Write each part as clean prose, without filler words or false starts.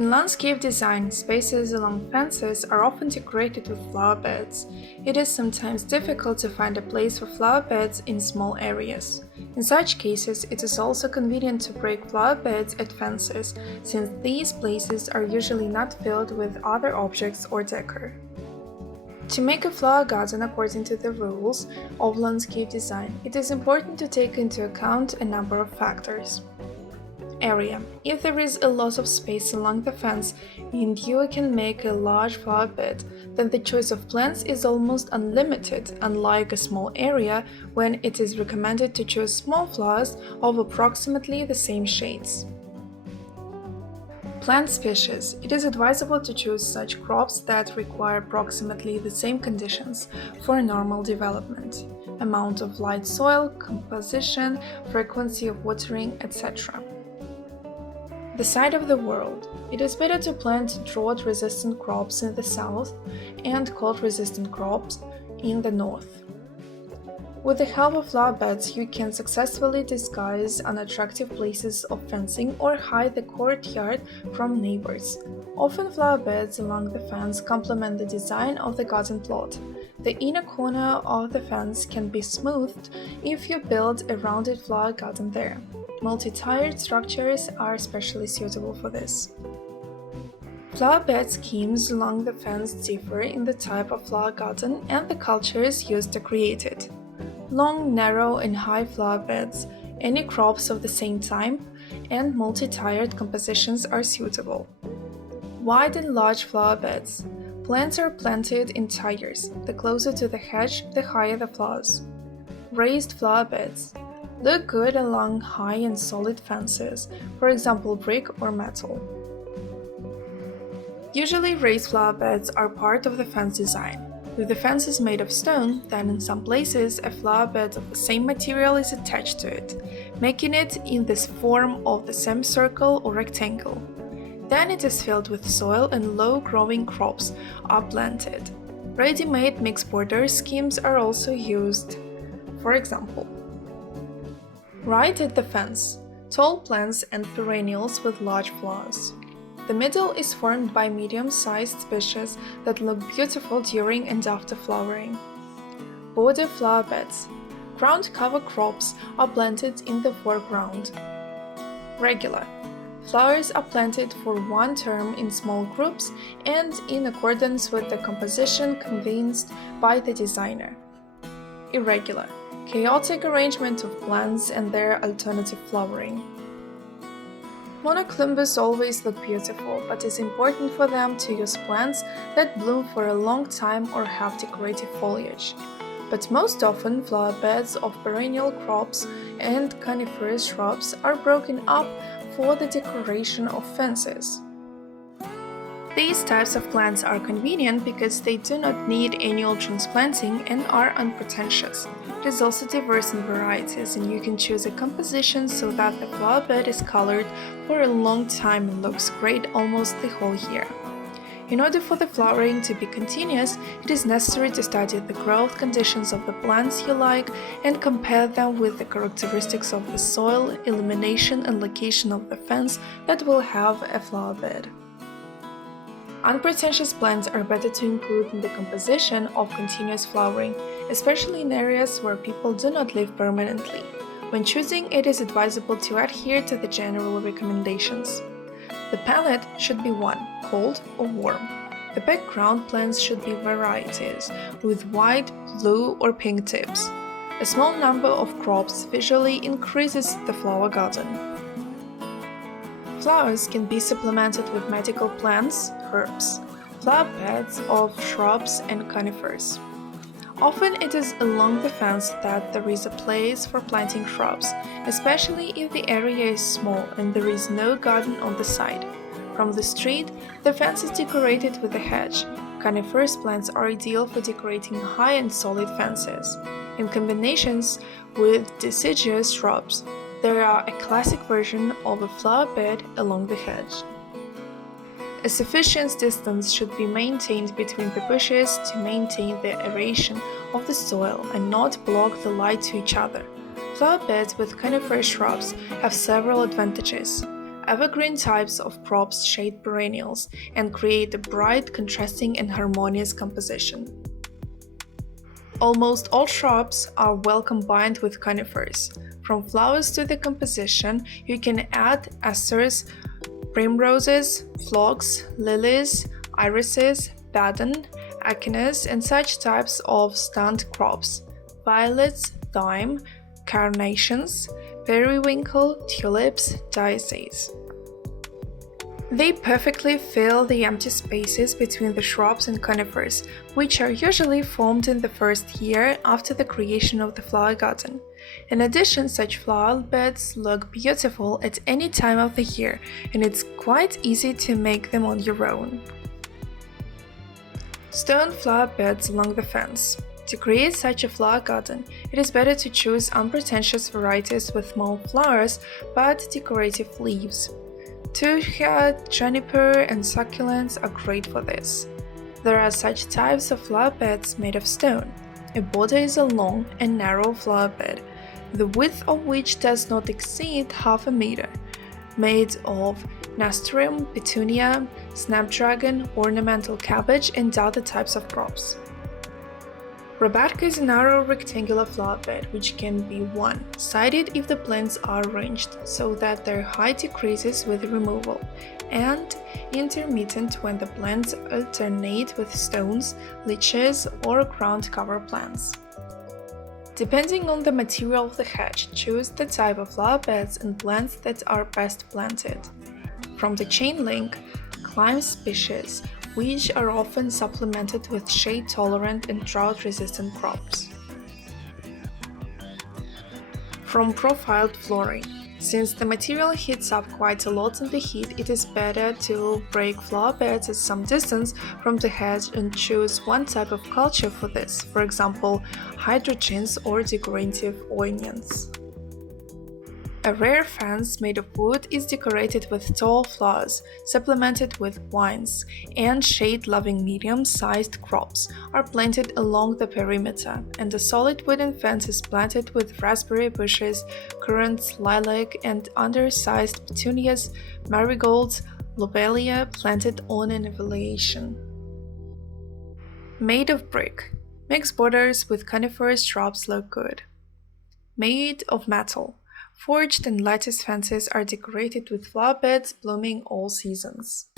In landscape design, spaces along fences are often decorated with flower beds. It is sometimes difficult to find a place for flower beds in small areas. In such cases, it is also convenient to break flower beds at fences, since these places are usually not filled with other objects or decor. To make a flower garden according to the rules of landscape design, it is important to take into account a number of factors. Area. If there is a lot of space along the fence and you can make a large flower bed, then the choice of plants is almost unlimited, unlike a small area when it is recommended to choose small flowers of approximately the same shades. Plant species. It is advisable to choose such crops that require approximately the same conditions for normal development: amount of light soil, composition, frequency of watering, etc. The side of the world. It is better to plant drought-resistant crops in the south and cold-resistant crops in the north. With the help of flower beds, you can successfully disguise unattractive places of fencing or hide the courtyard from neighbors. Often flower beds along the fence complement the design of the garden plot. The inner corner of the fence can be smoothed if you build a rounded flower garden there. Multi-tiered structures are especially suitable for this. Flower bed schemes along the fence differ in the type of flower garden and the cultures used to create it. Long, narrow, and high flower beds, any crops of the same type, and multi-tiered compositions are suitable. Wide and large flower beds. Plants are planted in tiers. The closer to the hedge, the higher the flowers. Raised flower beds. Look good along high and solid fences, for example brick or metal. Usually raised flower beds are part of the fence design. If the fence is made of stone, then in some places a flower bed of the same material is attached to it, making it in this form of the semicircle or rectangle. Then it is filled with soil and low-growing crops are planted. Ready-made mixed border schemes are also used. For example, right at the fence, tall plants and perennials with large flowers. The middle is formed by medium-sized species that look beautiful during and after flowering. Border flower beds. Ground cover crops are planted in the foreground. Regular. Flowers are planted for one term in small groups and in accordance with the composition convinced by the designer. Irregular. Chaotic arrangement of plants and their alternative flowering. Monoclumbers always look beautiful, but it's important for them to use plants that bloom for a long time or have decorative foliage. But most often, flower beds of perennial crops and coniferous shrubs are broken up for the decoration of fences. These types of plants are convenient because they do not need annual transplanting and are unpretentious. It is also diverse in varieties, and you can choose a composition so that the flower bed is colored for a long time and looks great almost the whole year. In order for the flowering to be continuous, it is necessary to study the growth conditions of the plants you like and compare them with the characteristics of the soil, illumination, and location of the fence that will have a flower bed. Unpretentious plants are better to include in the composition of continuous flowering, especially in areas where people do not live permanently. When choosing, it is advisable to adhere to the general recommendations. The palette should be one, cold or warm. The background plants should be varieties, with white, blue, or pink tips. A small number of crops visually increases the flower garden. Flowers can be supplemented with medical plants, herbs, flower beds of shrubs and conifers. Often it is along the fence that there is a place for planting shrubs, especially if the area is small and there is no garden on the side. From the street, the fence is decorated with a hedge. Coniferous plants are ideal for decorating high and solid fences. In combinations with deciduous shrubs, there are a classic version of a flower bed along the hedge. A sufficient distance should be maintained between the bushes to maintain the aeration of the soil and not block the light to each other. Flower beds with coniferous shrubs have several advantages. evergreen types of crops shade perennials and create a bright, contrasting and harmonious composition. Almost all shrubs are well combined with conifers. From flowers to the composition, you can add asters, primroses, phlox, lilies, irises, baden, echinus, and such types of stunned crops, violets, thyme, carnations, periwinkle, tulips, daisies. They perfectly fill the empty spaces between the shrubs and conifers, which are usually formed in the first year after the creation of the flower garden. In addition, such flower beds look beautiful at any time of the year, and it's quite easy to make them on your own. Stone flower beds along the fence. To create such a flower garden, it is better to choose unpretentious varieties with small flowers but decorative leaves. Two-head, juniper, and succulents are great for this. There are such types of flower beds made of stone. A border is a long and narrow flower bed, the width of which does not exceed half a meter, made of nasturtium, petunia, snapdragon, ornamental cabbage, and other types of crops. Robatka is a narrow rectangular flower bed which can be one-sided if the plants are arranged so that their height decreases with removal, and intermittent when the plants alternate with stones, liches, or ground cover plants. Depending on the material of the hedge, choose the type of flower beds and plants that are best planted. From the chain link, climb species, which are often supplemented with shade-tolerant and drought-resistant crops. From profiled flooring. Since the material heats up quite a lot in the heat, it is better to break flower beds at some distance from the hedge and choose one type of culture for this, for example, hydrogens or decorative onions. A rear fence made of wood is decorated with tall flowers, supplemented with vines, and shade-loving medium-sized crops are planted along the perimeter, and a solid wooden fence is planted with raspberry bushes, currants, lilac, and undersized petunias, marigolds, lobelia planted on an elevation. Made of brick. Mixed borders with coniferous shrubs look good. Made of metal. Forged and lattice fences are decorated with flower beds blooming all seasons.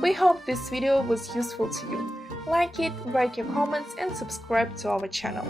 We hope this video was useful to you. Like it, write your comments and subscribe to our channel.